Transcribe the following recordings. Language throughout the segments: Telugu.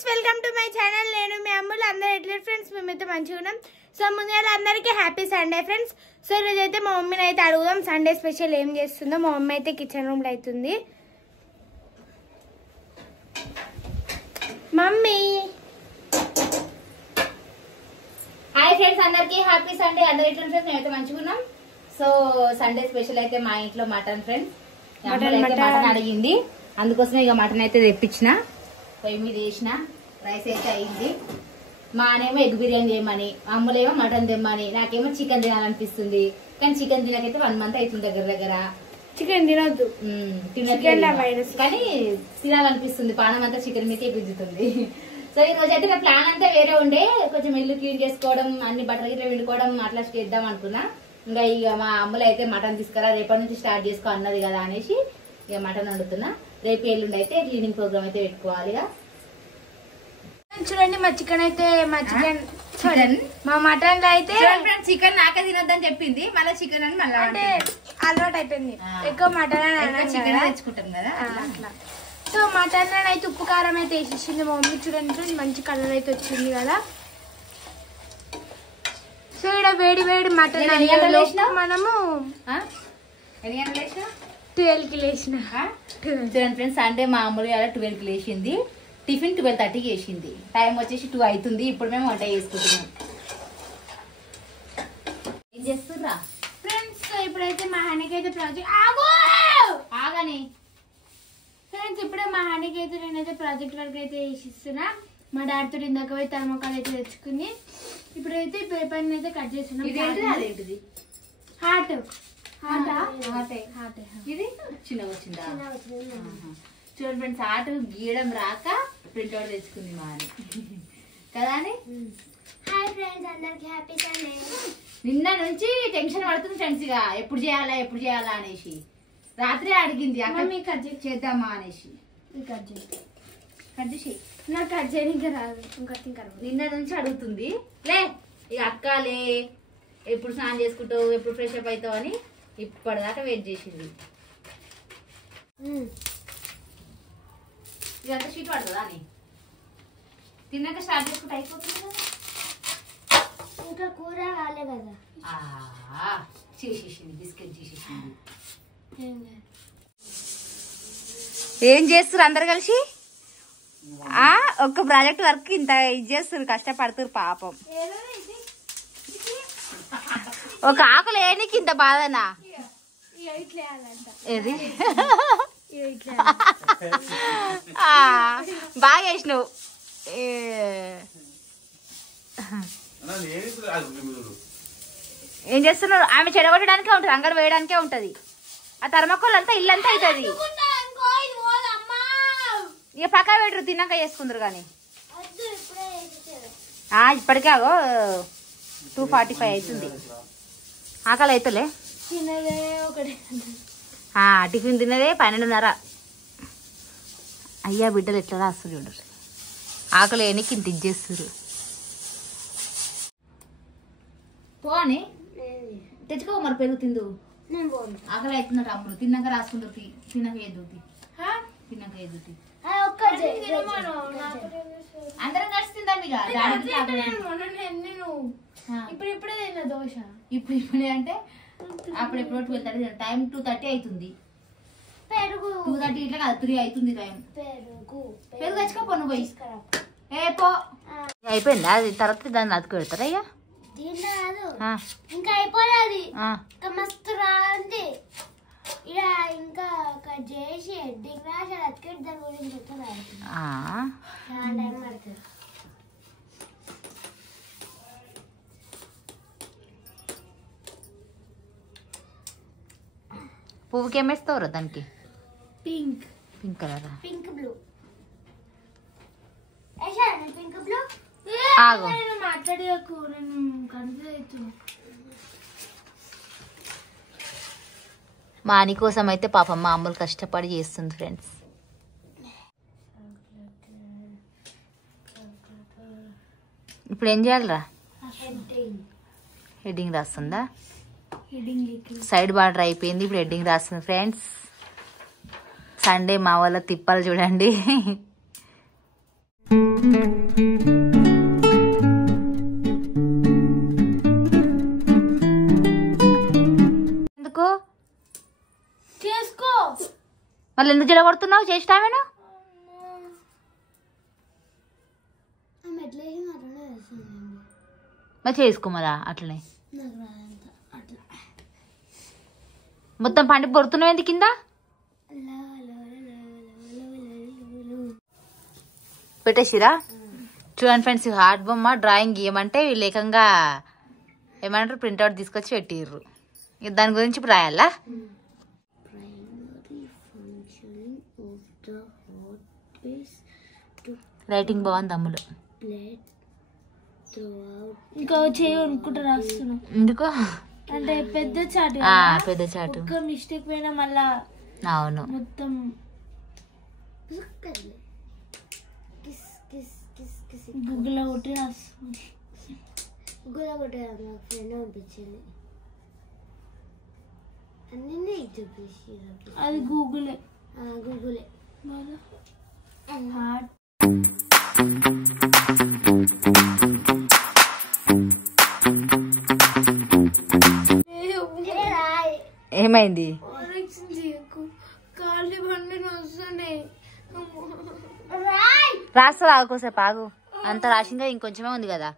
Friends welcome to my channel. నేను మీ అమ్ములు. అందరూ ఎట్లా ఫ్రెండ్స్? మేమైతే మంచిగా ఉన్నాం. సో ముందుగా అందరికీ హ్యాపీ సండే ఫ్రెండ్స్. సో ఈరోజు అయితే మా మమ్మీని అయితే అడుగుదాం సండే స్పెషల్ ఏం చేస్తుందో. మా మమ్మీ అయితే కిచెన్ రూమ్ లో అవుతుంది. మమ్మీ హాయ్ ఫ్రెండ్స్, అందరికి హ్యాపీ సండే. అందరు ఎట్లా ఫ్రెండ్స్? మేమైతే మంచిగా ఉన్నాం. సో సండే స్పెషల్ అయితే మా ఇంట్లో మటన్ ఫ్రెండ్స్. మటన్ అడిగింది, అందుకోసమే ఇక మటన్ అయితే తెప్పించిన. పొయ్యి మీద వేసిన, రైస్ అయితే అయింది. మానేమో ఎగ్ బిర్యానీ చేయమని, అమ్ములేమో మటన్ తెమ్మని, నాకేమో చికెన్ తినాలనిపిస్తుంది. కానీ చికెన్ తినకైతే 1 month అవుతుంది దగ్గర. చికెన్ తినొద్దు, కానీ తినాలనిపిస్తుంది. పానం అంతా చికెన్ మీకే గుంజుతుంది. సో ఈ రోజు అయితే నా ప్లాన్ అంతా వేరే ఉండే. కొంచెం ఇల్లు క్లీన్ చేసుకోవడం, అన్ని బట్టలు గిట్ల వండుకోవడం అట్లా చేద్దాం అనుకున్నా. ఇంకా మా అమ్మలు అయితే మటన్ తీసుకురా, రేపటి నుంచి స్టార్ట్ చేసుకో అన్నది కదా అనేసి ఇక మటన్ వండుతున్నా. రేపు ఎల్లుండి అయితే క్లీనింగ్ ప్రోగ్రామ్ అయితే పెట్టుకోవాలి. చూడండి మా చికెన్ అయితే, మా మటన్ అయితే చికెన్ నాకే తినొద్దని చెప్పింది, మళ్ళీ చికెన్ అని మళ్ళీ అంటే అలవాటు అయిపోయింది. ఎక్కువ మటన్ చికెన్ తెచ్చుకుంటాం కదా అట్లా. సో మటన్ అయితే ఉప్పు కారం అయితే వేసేసింది మా మమ్మీ. చూడండి మంచి కలర్ అయితే వచ్చింది కదా. సో ఇక్కడ వేడి వేడి మటన్ మనము 12కి లేచిన. చూడండి ఫ్రెండ్స్, సండే మామూలుగా 12కి లేచింది. టిఫిన్ 12:30కి వేసింది. టైం వచ్చేసి 2 అవుతుంది. ఇప్పుడు మేము వంట చేసుకుంటున్నాం. ఏం చేస్తుర్రా ఫ్రెండ్స్? ఇప్పుడైతే మా హనీకి అయితే ప్రాజెక్ట్ ఆగని ఫ్రెండ్స్, ఇప్పుడే మా హనీకి అయితే నేనైతే ప్రాజెక్ట్ వర్క్ అయితే వేసిస్తున్నా. మా డాడీతో ఇందాక పోయి థర్మోకాల్ అయితే తెచ్చుకుని ఇప్పుడైతే పేపర్ అయితే కట్ చేస్తున్నాం. అదేంటిది? హార్ట్ ఇది చిన్నగా వచ్చిందా? చూడండి ఫ్రెండ్స్, ఆట గీయడం రాక ప్రింట్అవుట్ తెచ్చుకుంది మా అని కదా అని. హాయ్ ఫ్రెండ్స్, అందరికి హ్యాపీ సండే. నిన్న నుంచి టెన్షన్ పడుతుంది ఫ్రెండ్స్, ఇక ఎప్పుడు చేయాలా అనేసి. రాత్రి అడిగింది అక్క మీకు కట్ చేద్దామా అనేసి. కట్ చేసి నాకు కట్ చేయడానికి రాదు. నిన్న నుంచి అడుగుతుంది. లే ఇక అక్కలే ఎప్పుడు స్నానం చేసుకుంటావు, ఎప్పుడు ఫ్రెష్ అప్ అవుతావు అని ఇప్పటిదాకా వెయిట్ చేసింది. ఇదంతా షీట్ పడుతుందా అని తిన్నాక స్టార్ట్ చేసుకుంటే అయిపోతుంది కదా. ఇంకా కూర రాలే కదా. చేసేసింది, బిస్కెట్ చేసేసింది. ఏం చేస్తారు అందరు కలిసి? ఒక్క ప్రాజెక్ట్ వర్క్ ఇంత ఇది చేస్తారు, కష్టపడుతున్నారు పాపం. ఒక ఆకులు ఏనికి ఇంత బాధనా? ఏది బాగా వేసినావు. ఏం చేస్తున్నారు? ఆమె చెడగొట్టడానికే ఉంటది, అంగడి వేయడానికే ఉంటది. ఆ థర్మాకోల్ అంతా ఇల్లంతా అవుతుంది. ఇక పక్క పెట్టరు, తిన్నాక చేసుకుందరు. కానీ ఇప్పటికే ఆగో 2:45 అవుతుంది. ఆకలి అవుతలే. టిఫిన్ తిన్నదే 12:30. అయ్యా బిడ్డలు ఎట్లా రాస్తారు చూడరు. ఆకలి వేయనికి ఇంత ఇచ్చేస్తారు. పోని తెచ్చుకో మరి, పెరుగు తిందు. ఆకలి అవుతున్నట్టు అమ్ములు. తిన్నాక రాసుకుంటారు, తిన్నాక ఎదుగుతి, తిన్నాక ఎదుగుతి. అందరం కలిసి తిందాం. ఇక ఇప్పుడే తిన్నా దోశ. ఇప్పుడే అంటే అప్పుడెప్పుడు 12:30. టైం 2:30 అవుతుంది. పెరుగు 2:30 ఇట్లా కాదు, 3 అవుతుంది టైం. పెరుగు తెచ్చుకోపో నువ్వు పోయి. పో అయిపోయిందా? అది తర్వాత దాన్ని అతుకు పెడతారా? అయ్యా ఇంకా అయిపోలేదు, ఇంకా మస్తు రాంది. ఇలా ఇంకా కట్ చేసి ఎడ్డింగ్ రాసి అతికెట్టి దాని గురించి టైం పడుతుంది. పువ్వుకి ఏమేస్తావురా దానికి? Pink colour, pink blue. Pink blue మాట్లాడకు, నేను కన్ఫ్యూజ్ అవుతున్నా. మా అని కోసం అయితే పాపం మామూలు కష్టపడి చేస్తుంది ఫ్రెండ్స్. ఇప్పుడు ఏం చేయాలరా? హెడ్డింగ్ రాస్తుందా? సైడ్ బార్డర్ అయిపోయింది, ఇప్పుడు హెడ్డింగ్ రాస్తుంది ఫ్రెండ్స్. సండే మా వాళ్ళ తిప్పలు చూడండి. ఎందుకు చేసుకో మళ్ళీ ఎందుకు జడగొడుతున్నావు? చేసినావేనా? మరి చేసుకోమదా అట్లనే మొత్తం పండి పొడుతున్నావు ఎందుకు కింద? పెట్టేసిరా? చూడండి ఫ్రెండ్స్, హార్ట్ బొమ్మ డ్రాయింగ్ గీయమంటే వీళ్ళు ఏకంగా ఏమంటారు ప్రింట్అవుట్ తీసుకొచ్చి పెట్టిర్రు. దాని గురించి ఇప్పుడు రాయాలా? రైటింగ్ బాగుంది తమ్ముడు. ఇంకా చేయి అనుకుంటా రాస్తున్నా. ఎందుకు అంటే పెద్ద చాటు, పెద్ద చాటు మిస్టేక్ పోయినా మళ్ళా అవును మొత్తం గూగుల్లో కొట్టి రాస్తున్నా. గూగుల్లో కొట్టి నాకు ఫ్రెండ్ పంపించింది. అది గూగులే. గూగులే హార్ట్. ఏమైంది? కాళ్ళు బండి వస్తున్నాయి. రాస్తా ఆగుకోసేపు ఆగు. అంత రాసిందా? ఇంకొంచెమే ఉంది కదా.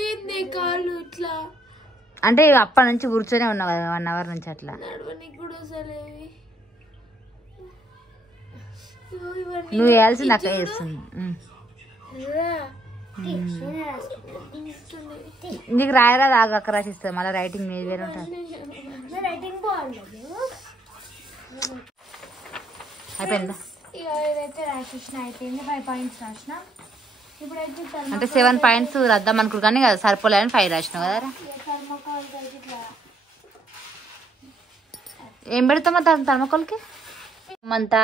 ఏంది కాళ్ళు ఇట్లా అంటే అప్పటి నుంచి కూర్చొనే ఉన్నావు కదా 1 hour నుంచి అట్లా. నడవనికి కూడా వస్తలేదు. నువ్వు వేయాల్సింది అక్క చేస్తుంది. నీకు రాయరా? ఆగు అక్క రాసిస్తుంది. మళ్ళీ రైటింగ్ మీద వేరే ఉంటుంది. అయిపోయిందా? ఇదైతే రాసేసిన అయిపోయింది. 5 points రాసిన. ఇప్పుడైతే అంటే 7 points రద్దాం అనుకున్నా కానీ కదా సరిపోలేదని 5 రాసినావు కదా. ఏం పెడతామా థర్మకోల్కి? అంతా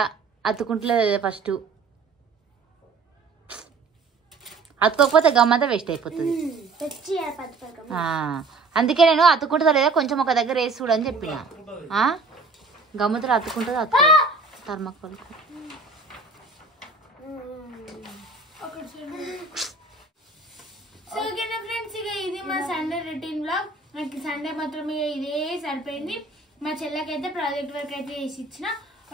అతుకుంటలేదు ఫస్ట్. అతుకోకపోతే గమ్మంతా వేస్ట్ అయిపోతుంది. అందుకే నేను అతుకుంటుందా లేదా కొంచెం ఒక దగ్గర వేసి చూడని చెప్పిన. గమ్మతో అతుకుంటుంది అతుకో థర్మకోల్కి. సో ఓకేనా ఫ్రెండ్స్, ఇక ఇది మా సండే రొటీన్ బ్లాగ్. నాకు సండే మాత్రం ఇక ఇదే సరిపోయింది. మా చెల్లకైతే ప్రాజెక్ట్ వర్క్ అయితే చేసి ఇచ్చిన.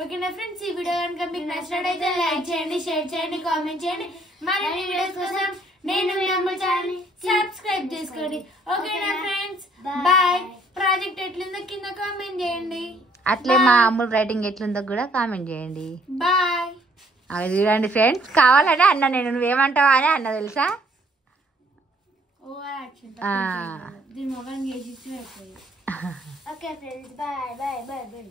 ఓకేనా ఫ్రెండ్స్, ఈ వీడియో కనుక మీకు నచ్చినట్టయితే లైక్ చేయండి, షేర్ చేయండి, కామెంట్ చేయండి. మరిన్ని వీడియోస్ కోసం నేను మీ అమ్మ ఛానల్ సబ్స్క్రైబ్ చేసుకోండి. ఓకేనా ఫ్రెండ్స్, బాయ్. ప్రాజెక్ట్ ఎట్లుందో కింద కామెంట్ చేయండి. అట్లే మా అమ్ముల రైటింగ్ ఎట్లుందో కూడా కామెంట్ చేయండి. బాయ్. అవి చూడండి ఫ్రెండ్స్, కావాలంటే అన్న నేను నువ్వేమంటావా అని అన్న తెలుసా. దీని మొబైల్ చేసి okay friends, bye bye bye bye.